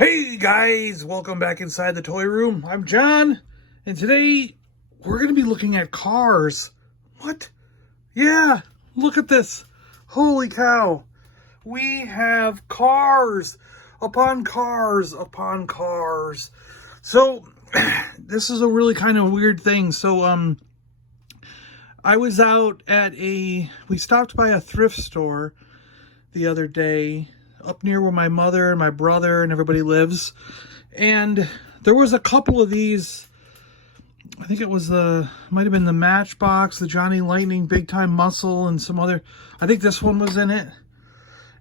Hey guys, welcome back inside the toy room. I'm John, and today we're going to be looking at cars. What? Yeah, look at this. Holy cow. We have cars upon cars upon cars. So, this is a really kind of weird thing. So, I was out at we stopped by a thrift store the other day up near where my mother and my brother and everybody lives, and there was a couple of these. I think it was might have been the Matchbox, the Johnny Lightning Big Time Muscle, and some other. I think this one was in it,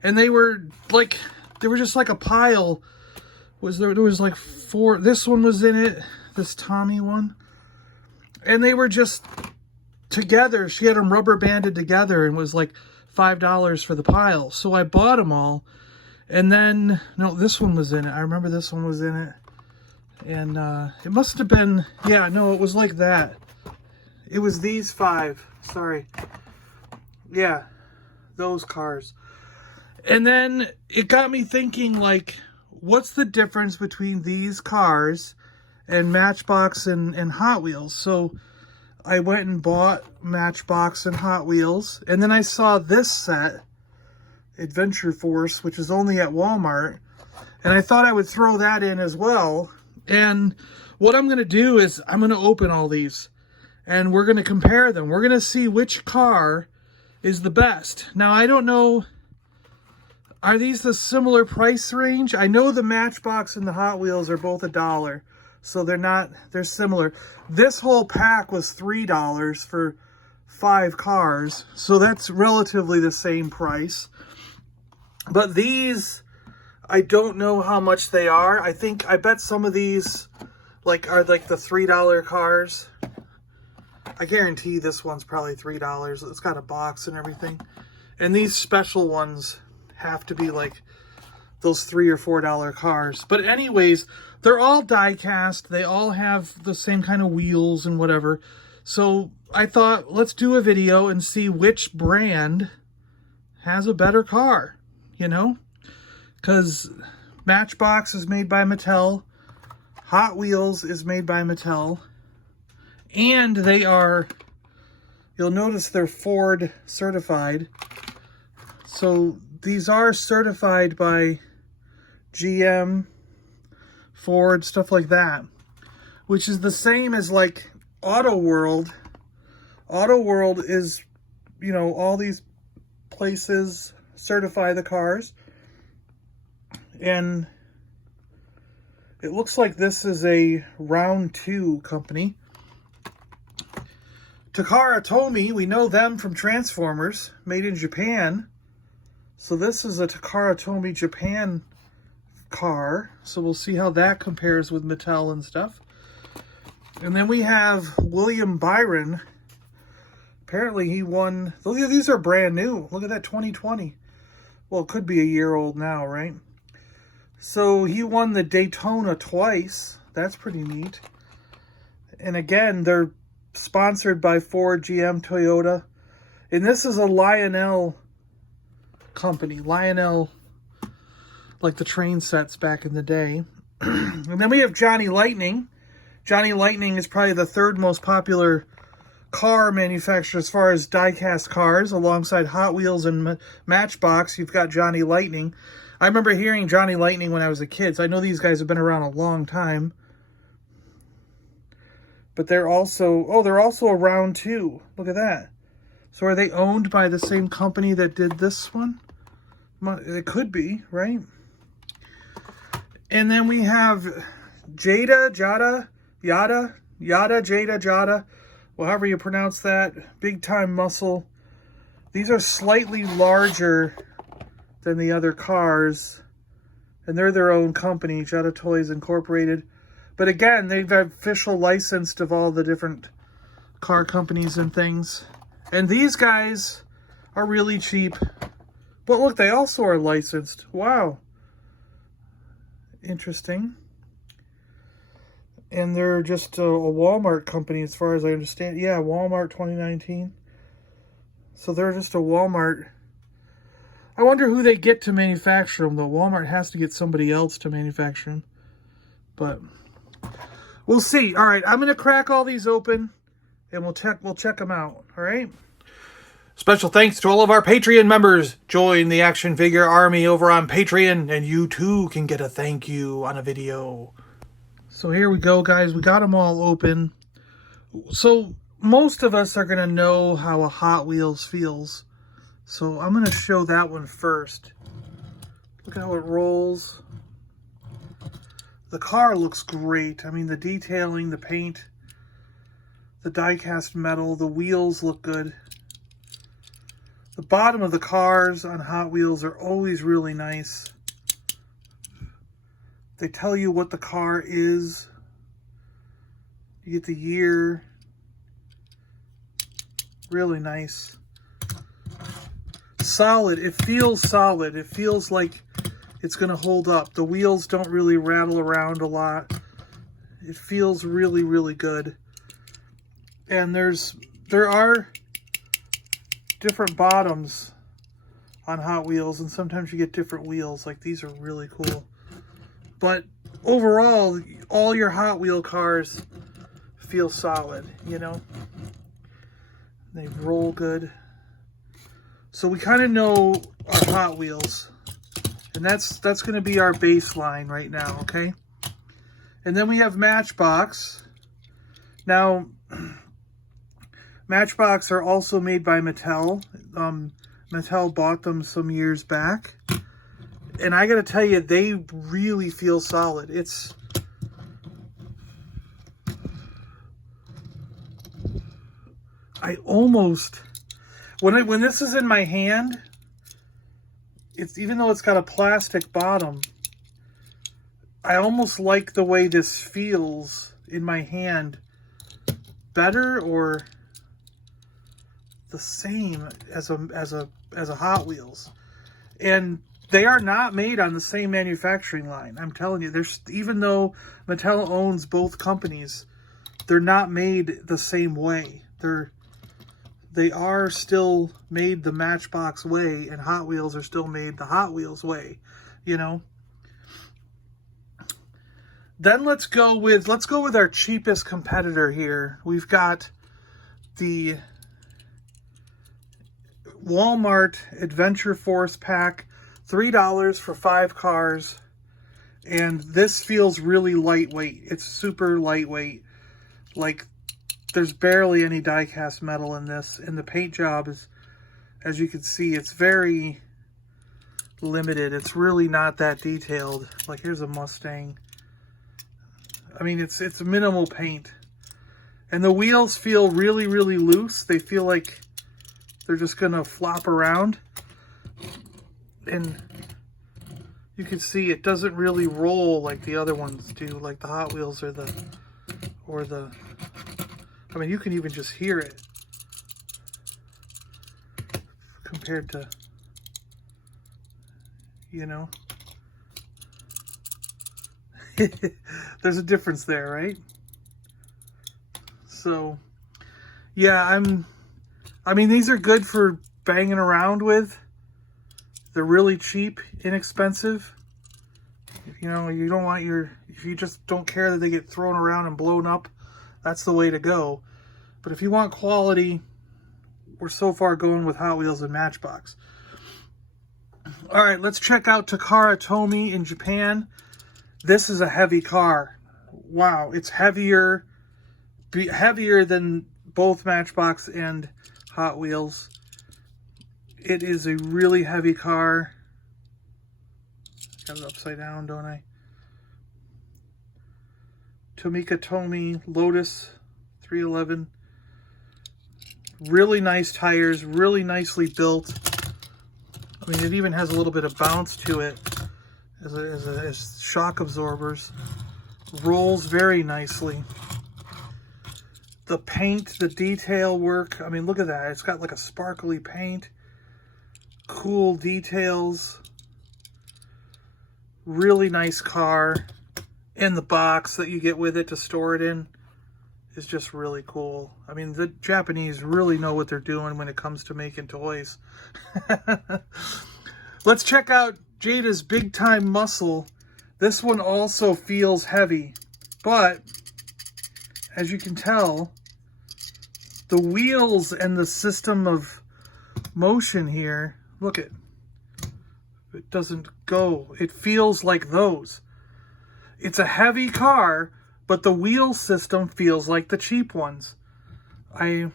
and they were just like a pile. There was like four. This one was in it, this Tommy one, and they were just together. She had them rubber banded together and was like $5 for the pile. So I bought them all. And then, no, this one was in it. I remember this one was in it. And it must have been, yeah, no, it was like that. It was these 5. Sorry. Yeah, those cars. And then it got me thinking, like, what's the difference between these cars and Matchbox and Hot Wheels? So I went and bought Matchbox and Hot Wheels. And then I saw this set, Adventure Force, which is only at Walmart, and I thought I would throw that in as well. And what I'm going to do is I'm going to open all these and we're going to compare them. We're going to see which car is the best. Now, I don't know, are these the similar price range? I know the Matchbox and the Hot Wheels are both $1, so they're similar. This whole pack was $3 for 5 cars, so that's relatively the same price. But these, I don't know how much they are. I bet some of these are like the $3 cars. I guarantee this one's probably $3. It's got a box and everything. And these special ones have to be like those $3 or $4 cars. But anyways, they're all die cast. They all have the same kind of wheels and whatever. So I thought, let's do a video and see which brand has a better car. You know, because Matchbox is made by Mattel, Hot Wheels is made by Mattel, and they are, you'll notice they're Ford certified. So these are certified by GM, Ford, stuff like that, which is the same as like Auto World. Auto World is, you know, all these places certify the cars, and it looks like this is a round 2 company. Takara Tomy, we know them from Transformers, made in Japan. So this is a Takara Tomy Japan car, so we'll see how that compares with Mattel and stuff. And then we have William Byron. Apparently he won, these are brand new. Look at that, 2020. Well, it could be a year old now, right? So he won the Daytona twice. That's pretty neat. And again, they're sponsored by Ford, GM, Toyota. And this is a Lionel company. Lionel, like the train sets back in the day. And then we have Johnny Lightning. Johnny Lightning is probably the 3rd most popular car manufacturer as far as die-cast cars, alongside Hot Wheels and Matchbox. You've got Johnny Lightning. I remember hearing Johnny Lightning when I was a kid, so I know these guys have been around a long time. But they're also around too. Look at that. So are they owned by the same company that did this one? It could be, right? And then we have Jada, well, however you pronounce that, Big Time Muscle. These are slightly larger than the other cars, and they're their own company, Jada Toys Incorporated. But again, they've got official licensed of all the different car companies and things. And these guys are really cheap. But look, they also are licensed. Wow. Interesting. And they're just a Walmart company as far as I understand. Yeah, Walmart 2019. So they're just a Walmart. I wonder who they get to manufacture them, though. Walmart has to get somebody else to manufacture them. But we'll see. All right, I'm going to crack all these open, and we'll check them out. All right? Special thanks to all of our Patreon members. Join the action figure army over on Patreon, and you too can get a thank you on a video. So here we go, guys. We got them all open. So most of us are going to know how a Hot Wheels feels. So I'm going to show that one first. Look at how it rolls. The car looks great. I mean, the detailing, the paint, the die-cast metal, the wheels look good. The bottom of the cars on Hot Wheels are always really nice. They tell you what the car is. You get the year. Really nice. Solid. It feels solid. It feels like it's going to hold up. The wheels don't really rattle around a lot. It feels really, really good. And there are different bottoms on Hot Wheels, and sometimes you get different wheels. Like, these are really cool. But overall, all your Hot Wheel cars feel solid, you know? They roll good. So we kind of know our Hot Wheels. And that's going to be our baseline right now, okay? And then we have Matchbox. Now, Matchbox are also made by Mattel. Mattel bought them some years back. And I gotta tell you, they really feel solid. It's... I almost... When this is in my hand, it's, even though it's got a plastic bottom, I almost like the way this feels in my hand better or the same as a Hot Wheels. And they are not made on the same manufacturing line. I'm telling you, even though Mattel owns both companies, they're not made the same way. They are still made the Matchbox way, and Hot Wheels are still made the Hot Wheels way, you know. Then let's go with our cheapest competitor here. We've got the Walmart Adventure Force pack, $3 for 5 cars, and this feels really lightweight. It's super lightweight. Like, there's barely any die-cast metal in this, and the paint job is, as you can see, it's very limited. It's really not that detailed. Like, here's a Mustang. I mean, it's minimal paint. And the wheels feel really, really loose. They feel like they're just gonna flop around. And you can see it doesn't really roll like the other ones do, like the Hot Wheels or the I mean, you can even just hear it compared to, you know. There's a difference there, right? So, yeah, I mean, these are good for banging around with. They're really cheap, inexpensive. You know, you don't want if you just don't care that they get thrown around and blown up, that's the way to go. But if you want quality, we're so far going with Hot Wheels and Matchbox. All right, let's check out Takara Tomy in Japan. This is a heavy car. Wow, it's heavier than both Matchbox and Hot Wheels. It is a really heavy car. Got it upside down, don't I? Takara Tomy Lotus 311. Really nice tires, really nicely built. I mean, it even has a little bit of bounce to it as shock absorbers. Rolls very nicely. The paint, the detail work, I mean, look at that. It's got like a sparkly paint. Cool details. Really nice car. And the box that you get with it to store it in is just really cool. I mean, the Japanese really know what they're doing when it comes to making toys. Let's check out Jada's Big Time Muscle. This one also feels heavy, but as you can tell, the wheels and the system of motion here, look it doesn't go. It feels like those. It's a heavy car, but the wheel system feels like the cheap ones. There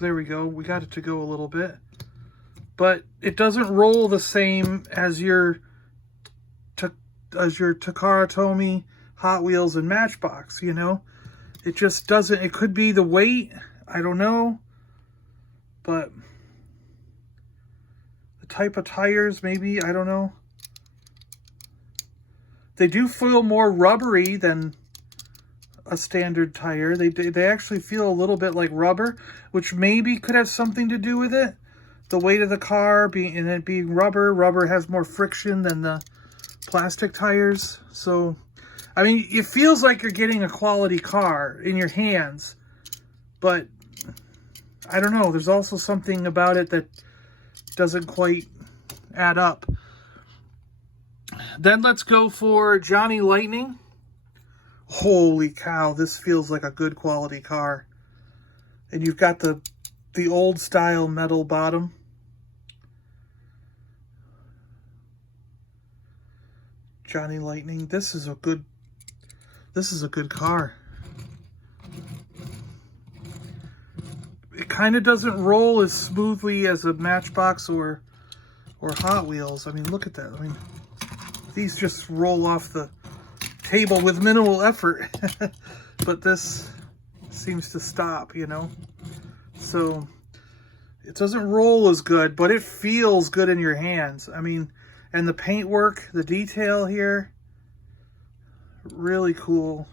we go. We got it to go a little bit. But it doesn't roll the same as your Takara Tomy, Hot Wheels, and Matchbox, you know? It just doesn't. It could be the weight. I don't know. But the type of tires, maybe. I don't know. They do feel more rubbery than a standard tire. They actually feel a little bit like rubber, which maybe could have something to do with it. The weight of the car and it being rubber. Rubber has more friction than the plastic tires. So, I mean, it feels like you're getting a quality car in your hands. But, I don't know. There's also something about it that doesn't quite add up. Then let's go for Johnny Lightning. Holy cow, this feels like a good quality car. And you've got the old style metal bottom. Johnny Lightning, this is a good car. It kind of doesn't roll as smoothly as a Matchbox or Hot Wheels. I mean, look at that. I mean, these just roll off the table with minimal effort. But this seems to stop, you know? So it doesn't roll as good, but it feels good in your hands. I mean, and the paintwork, the detail here, really cool.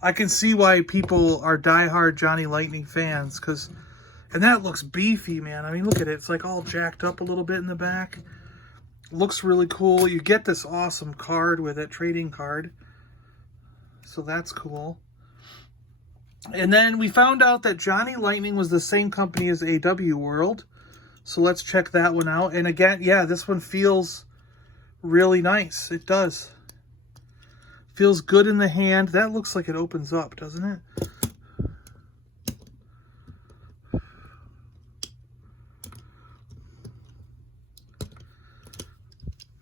I can see why people are diehard Johnny Lightning fans, and that looks beefy, man. I mean, look at it. It's like all jacked up a little bit in the back. Looks really cool. You get this awesome card with it, trading card. So that's cool. And then we found out that Johnny Lightning was the same company as AW World. So let's check that one out. And again, yeah, this one feels really nice. It does. Feels good in the hand. That looks like it opens up, doesn't it?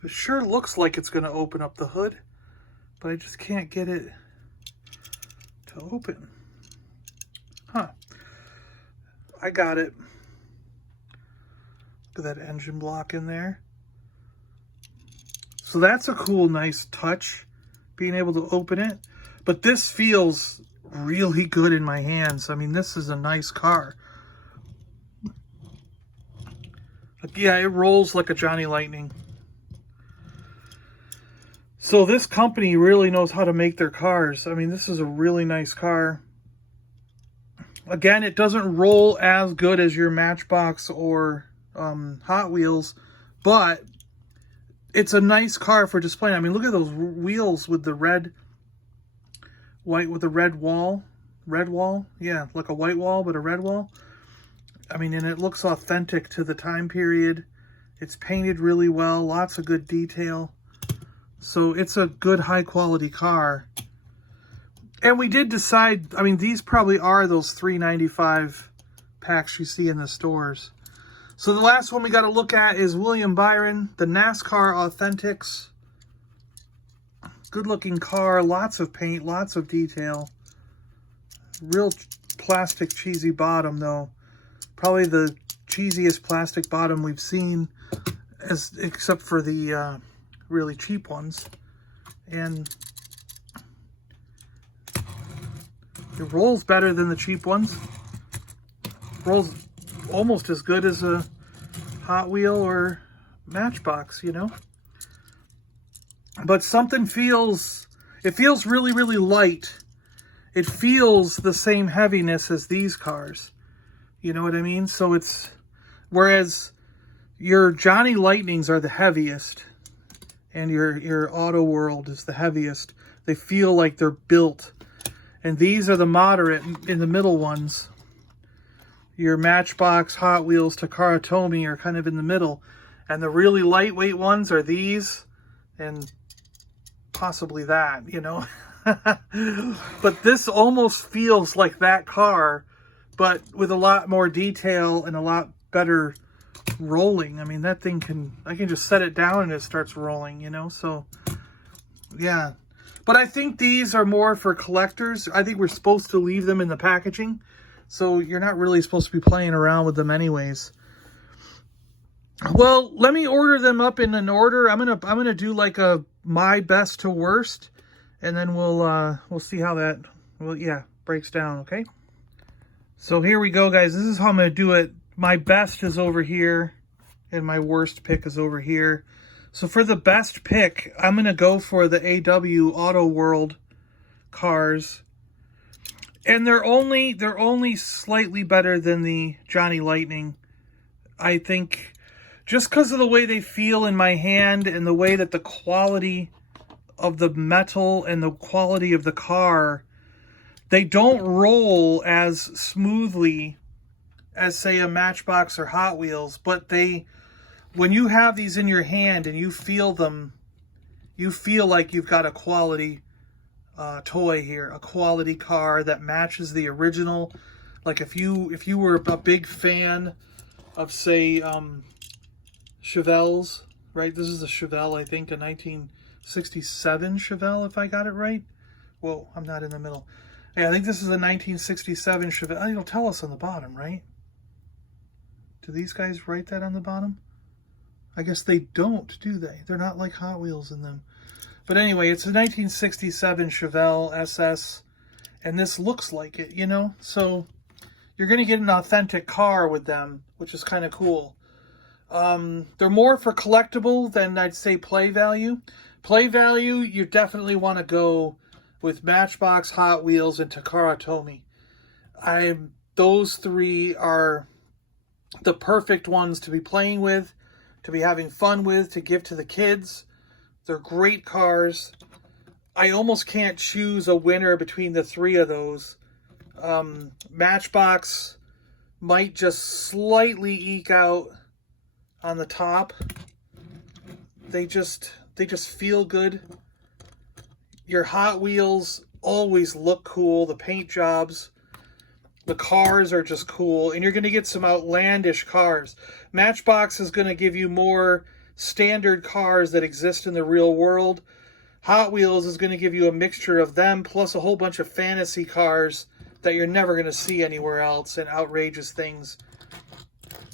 It sure looks like it's going to open up the hood, but I just can't get it to open. Huh. I got it. Look at that engine block in there. So that's a cool, nice touch, being able to open it. But this feels really good in my hands. I mean, this is a nice car. Yeah, it rolls like a Johnny Lightning. So this company really knows how to make their cars. I mean, this is a really nice car. Again, it doesn't roll as good as your Matchbox or Hot Wheels, but it's a nice car for displaying. I mean, look at those wheels with the white with the red wall. Red wall? Yeah, like a white wall, but a red wall. I mean, and it looks authentic to the time period. It's painted really well, lots of good detail. So it's a good high quality car. And we did decide, I mean, these probably are those $3.95 packs you see in the stores. So the last one we got to look at is William Byron, the NASCAR Authentics. Good looking car, lots of paint, lots of detail. Real plastic cheesy bottom though. Probably the cheesiest plastic bottom we've seen, except for the really cheap ones. And it rolls better than the cheap ones. Rolls almost as good as a Hot Wheel or Matchbox, you know. But something feels, it feels really, really light. It feels the same heaviness as these cars. You know what I mean? So it's, whereas your Johnny Lightnings are the heaviest and your Auto World is the heaviest. They feel like they're built. And these are the moderate in the middle ones. your Matchbox, Hot Wheels, Takara Tomy are kind of in the middle. And the really lightweight ones are these and possibly that, you know. But this almost feels like that car, but with a lot more detail and a lot better rolling. I mean, that thing I can just set it down and it starts rolling, you know. So, yeah. But I think these are more for collectors. I think we're supposed to leave them in the packaging. So you're not really supposed to be playing around with them anyways. Well, let me order them up in an order. I'm gonna do like a my best to worst, and then we'll see how that breaks down. Okay. So here we go, guys. This is how I'm gonna do it. My best is over here, and my worst pick is over here. So for the best pick, I'm gonna go for the AW Auto World cars. And they're only slightly better than the Johnny Lightning. I think just because of the way they feel in my hand and the way that the quality of the metal and the quality of the car, they don't roll as smoothly as, say, a Matchbox or Hot Wheels. But when you have these in your hand and you feel them, you feel like you've got a quality toy here, a quality car that matches the original. Like if you were a big fan of, say, Chevelles, right? This is a Chevelle, I think, a 1967 Chevelle, if I got it right. Whoa, I'm not in the middle. Yeah, I think this is a 1967 Chevelle. It'll tell us on the bottom, right? Do these guys write that on the bottom? I guess they don't, do they? They're not like Hot Wheels in them. But anyway, it's a 1967 Chevelle SS, and this looks like it, you know? So you're going to get an authentic car with them, which is kind of cool. They're more for collectible than, I'd say, play value. Play value, you definitely want to go with Matchbox, Hot Wheels, and Takara Tomy. Those three are the perfect ones to be playing with, to be having fun with, to give to the kids. They're great cars. I almost can't choose a winner between the three of those. Matchbox might just slightly eke out on the top. They just feel good. Your Hot Wheels always look cool. The paint jobs, the cars are just cool, and you're going to get some outlandish cars. Matchbox is going to give you more standard cars that exist in the real world. Hot Wheels is going to give you a mixture of them plus a whole bunch of fantasy cars that you're never going to see anywhere else, and outrageous things.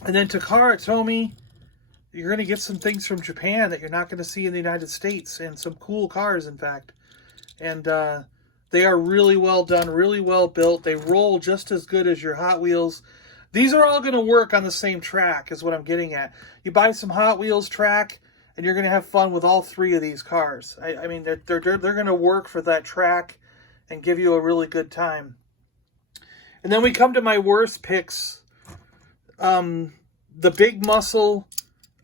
And then Takara Tomy, you're going to get some things from Japan that you're not going to see in the United States, and some cool cars, in fact. And they are really well done, really well built. They roll just as good as your Hot Wheels. These are all going to work on the same track, is what I'm getting at. You buy some Hot Wheels track, and you're going to have fun with all three of these cars. I mean, they're going to work for that track and give you a really good time. And then we come to my worst picks. The Big Muscle,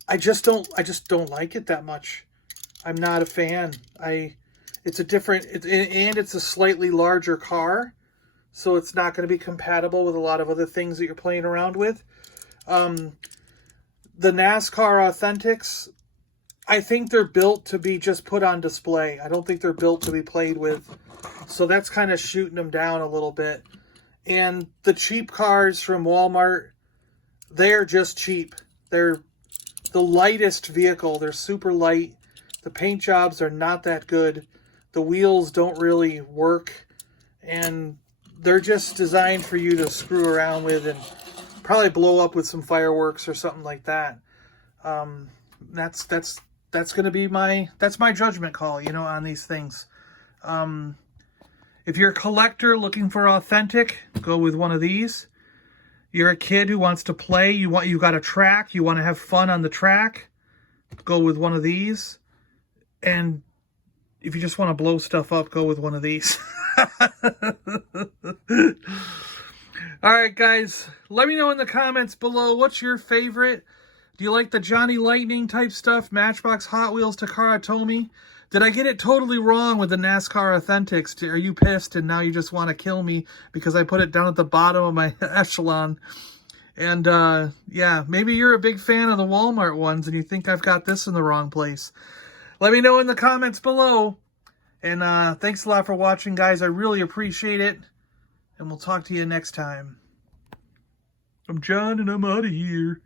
I just don't like it that much. I'm not a fan. It's a slightly larger car. So it's not going to be compatible with a lot of other things that you're playing around with. The NASCAR Authentics, I think they're built to be just put on display. I don't think they're built to be played with. So that's kind of shooting them down a little bit. And the cheap cars from Walmart, they're just cheap. They're the lightest vehicle. They're super light. The paint jobs are not that good. The wheels don't really work. And they're just designed for you to screw around with and probably blow up with some fireworks or something like that. That's going to be my judgment call, you know, on these things. If you're a collector looking for authentic, go with one of these. You're a kid who wants to play, you got a track, you want to have fun on the track, go with one of these. And if you just want to blow stuff up, go with one of these. All right, guys, let me know in the comments below, what's your favorite? Do you like the Johnny Lightning type stuff? Matchbox, Hot Wheels, Takara Tomy? Did I get it totally wrong with the NASCAR Authentics? Are you pissed and now you just want to kill me because I put it down at the bottom of my echelon? And yeah, maybe you're a big fan of the Walmart ones and you think I've got this in the wrong place. Let me know in the comments below. And thanks a lot for watching, guys. I really appreciate it. And we'll talk to you next time. I'm John, and I'm out of here.